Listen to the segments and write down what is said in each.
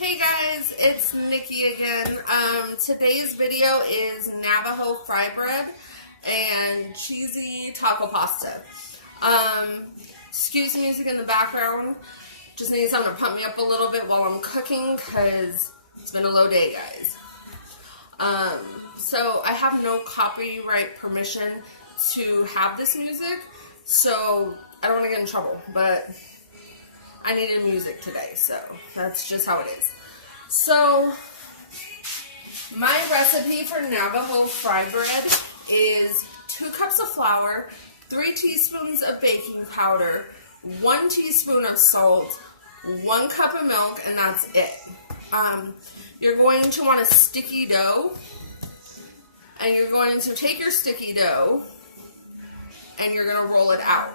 Hey guys, it's Nikki again. Today's video is Navajo fry bread and cheesy taco pasta. Excuse the music in the background. Just need something to pump me up a little bit while I'm cooking because it's been a low day, guys. So I have no copyright permission to have this music, so I don't want to get in trouble, but I needed music today, so that's just how it is. So, my recipe for Navajo fry bread is 2 cups of flour, 3 teaspoons of baking powder, 1 teaspoon of salt, 1 cup of milk, and that's it. You're going to want a sticky dough, and you're going to take your sticky dough, and you're going to roll it out.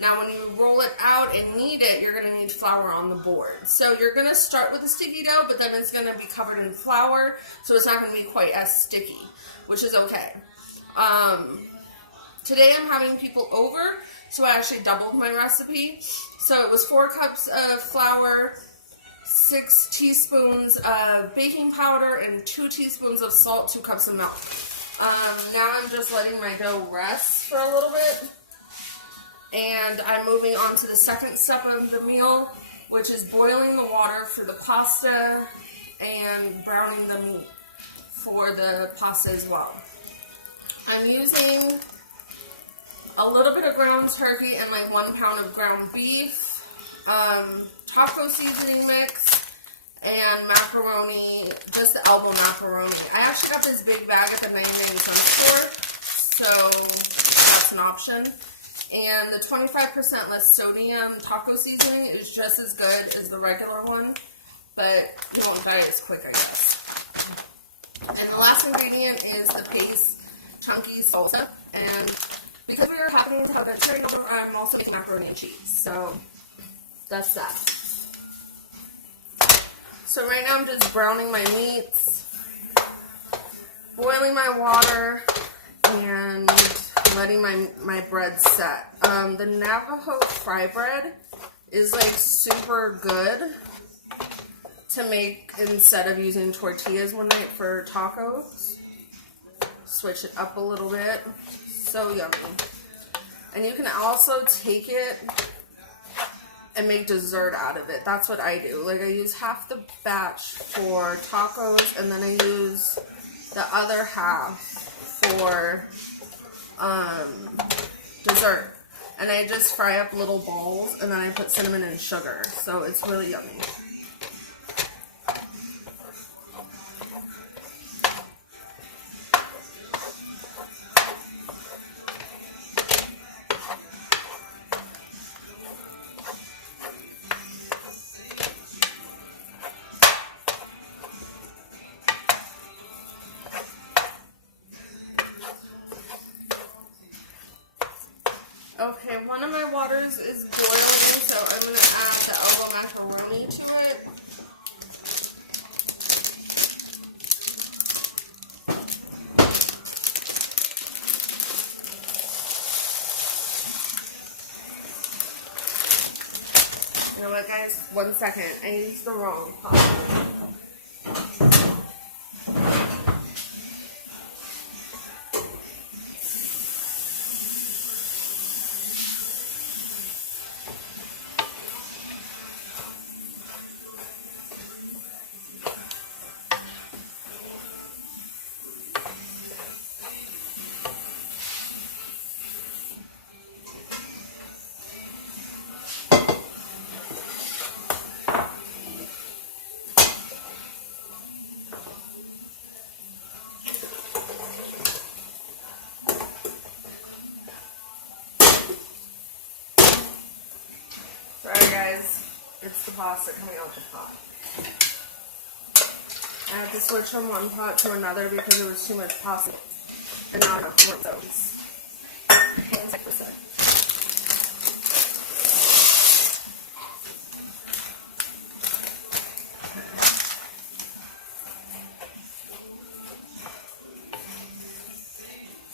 Now when you roll it out and knead it, you're going to need flour on the board. So you're going to start with the sticky dough, but then it's going to be covered in flour, so it's not going to be quite as sticky, which is okay. Today I'm having people over, so I actually doubled my recipe. So it was 4 cups of flour, 6 teaspoons of baking powder, and 2 teaspoons of salt, 2 cups of milk. Now I'm just letting my dough rest for a little bit. And I'm moving on to the second step of the meal, which is boiling the water for the pasta and browning the meat for the pasta as well. I'm using a little bit of ground turkey and like 1 pound of ground beef, taco seasoning mix, and macaroni, just the elbow macaroni. I actually got this big bag at the 99-cent store, so that's an option. And the 25% less sodium taco seasoning is just as good as the regular one, but you won't die as quick, I guess. And the last ingredient is the paste chunky salsa. And because we're happening to have a cherry dough, I'm also making macaroni and cheese. So that's that. So right now I'm just browning my meats, boiling my water, and letting my bread set. The Navajo fry bread is like super good to make instead of using tortillas one night for tacos. Switch it up a little bit. So yummy. And you can also take it and make dessert out of it. That's what I do. Like I use half the batch for tacos and then I use the other half for dessert, and I just fry up little balls and then I put cinnamon and sugar, so it's really yummy. Okay, one of my waters is boiling, so I'm going to add the elbow macaroni to it. You know what, guys? 1 second. I used the wrong pot. Sorry guys, it's the pasta coming out the pot. I had to switch from one pot to another because there was too much pasta and not enough more those. Hang on for a sec.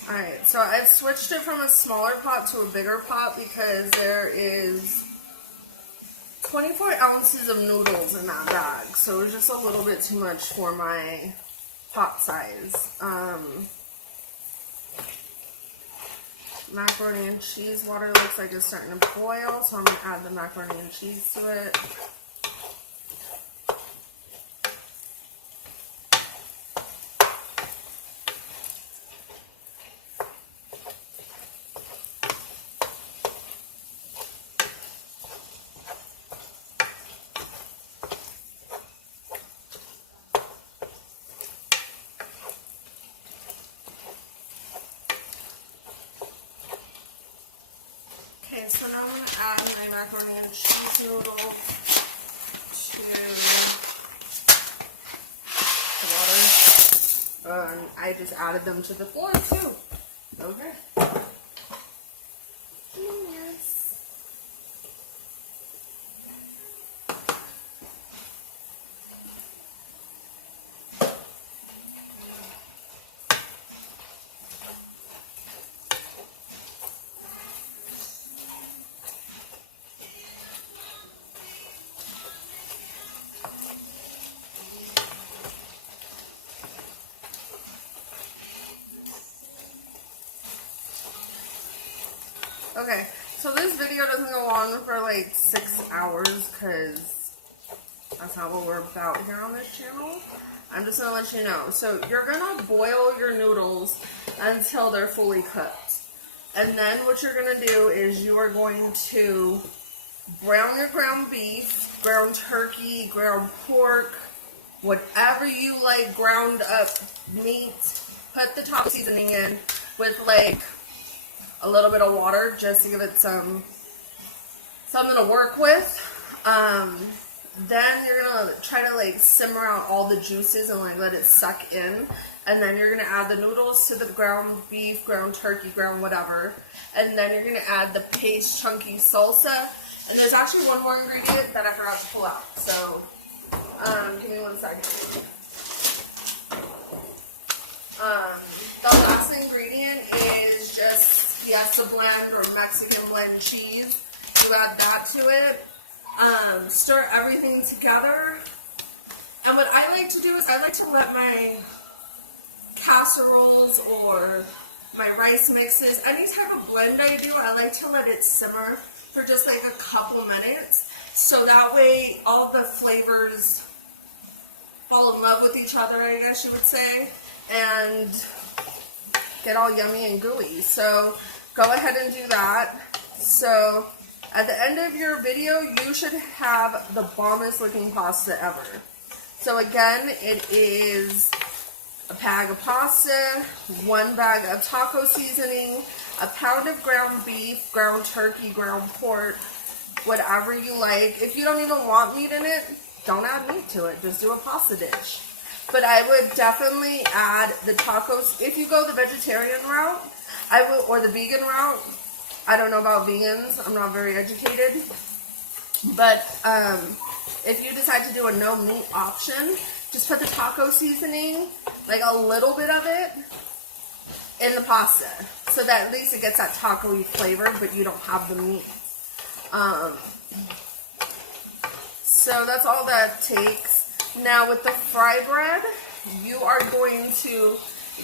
Alright, so I've switched it from a smaller pot to a bigger pot because there is 24 ounces of noodles in that bag, so it was just a little bit too much for my pot size. Macaroni and cheese water looks like it's starting to boil, so I'm going to add the macaroni and cheese to it. Okay, so now I'm going to add my macaroni and cheese noodle to the water. I just added them to the floor too. Okay. Genius. Okay, so this video doesn't go on for like 6 hours because that's not what we're about here on this channel. I'm just going to let you know. So you're going to boil your noodles until they're fully cooked. And then what you're going to do is you are going to brown your ground beef, ground turkey, ground pork, whatever you like, ground up meat. Put the top seasoning in with like a little bit of water just to give it something to work with. Then you're gonna try to like simmer out all the juices and like let it suck in, and then you're gonna add the noodles to the ground beef, ground turkey, ground whatever, and then you're gonna add the paste chunky salsa. And there's actually one more ingredient that I forgot to pull out, so give me 1 second. The last ingredient is just Fiesta blend or Mexican blend cheese. You add that to it. Stir everything together. And what I like to do is I like to let my casseroles or my rice mixes, any type of blend I do, I like to let it simmer for just like a couple minutes. So that way all the flavors fall in love with each other, I guess you would say, and get all yummy and gooey. So go ahead and do that. So at the end of your video, you should have the bombest looking pasta ever. So again, it is a bag of pasta, 1 bag of taco seasoning, a pound of ground beef, ground turkey, ground pork, whatever you like. If you don't even want meat in it, don't add meat to it. Just do a pasta dish. But I would definitely add the tacos. If you go the vegetarian route, I would, or the vegan route. I don't know about vegans. I'm not very educated. But if you decide to do a no meat option, just put the taco seasoning, like a little bit of it, in the pasta. So that at least it gets that taco-y flavor, but you don't have the meat. So that's all that takes. Now with the fry bread, you are going to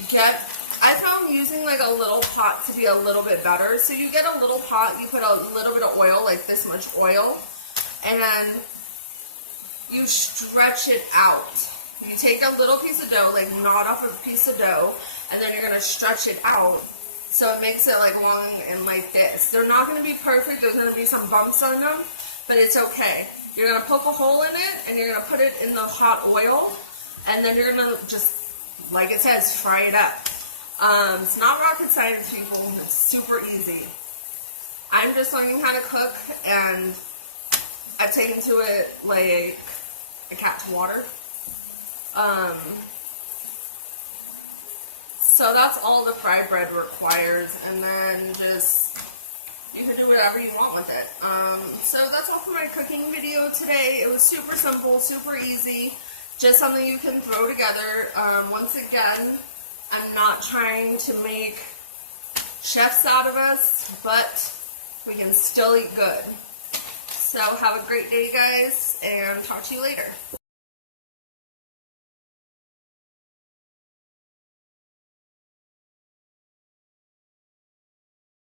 get, I found using like a little pot to be a little bit better. So you get a little pot, you put a little bit of oil, like this much oil, and you stretch it out. You take a little piece of dough, like knot off a piece of dough, and then you're going to stretch it out so it makes it like long and like this. They're not going to be perfect, there's going to be some bumps on them, but it's okay. You're going to poke a hole in it, and you're going to put it in the hot oil, and then you're going to just, like it says, fry it up. It's not rocket science, people. It's super easy. I'm just learning how to cook, and I've taken to it like a cat to water. So that's all the fry bread requires, and then just, you can do whatever you want with it. So that's all for my cooking video today. It was super simple, super easy, just something you can throw together. Once again, I'm not trying to make chefs out of us, but we can still eat good. So have a great day, guys, and talk to you later.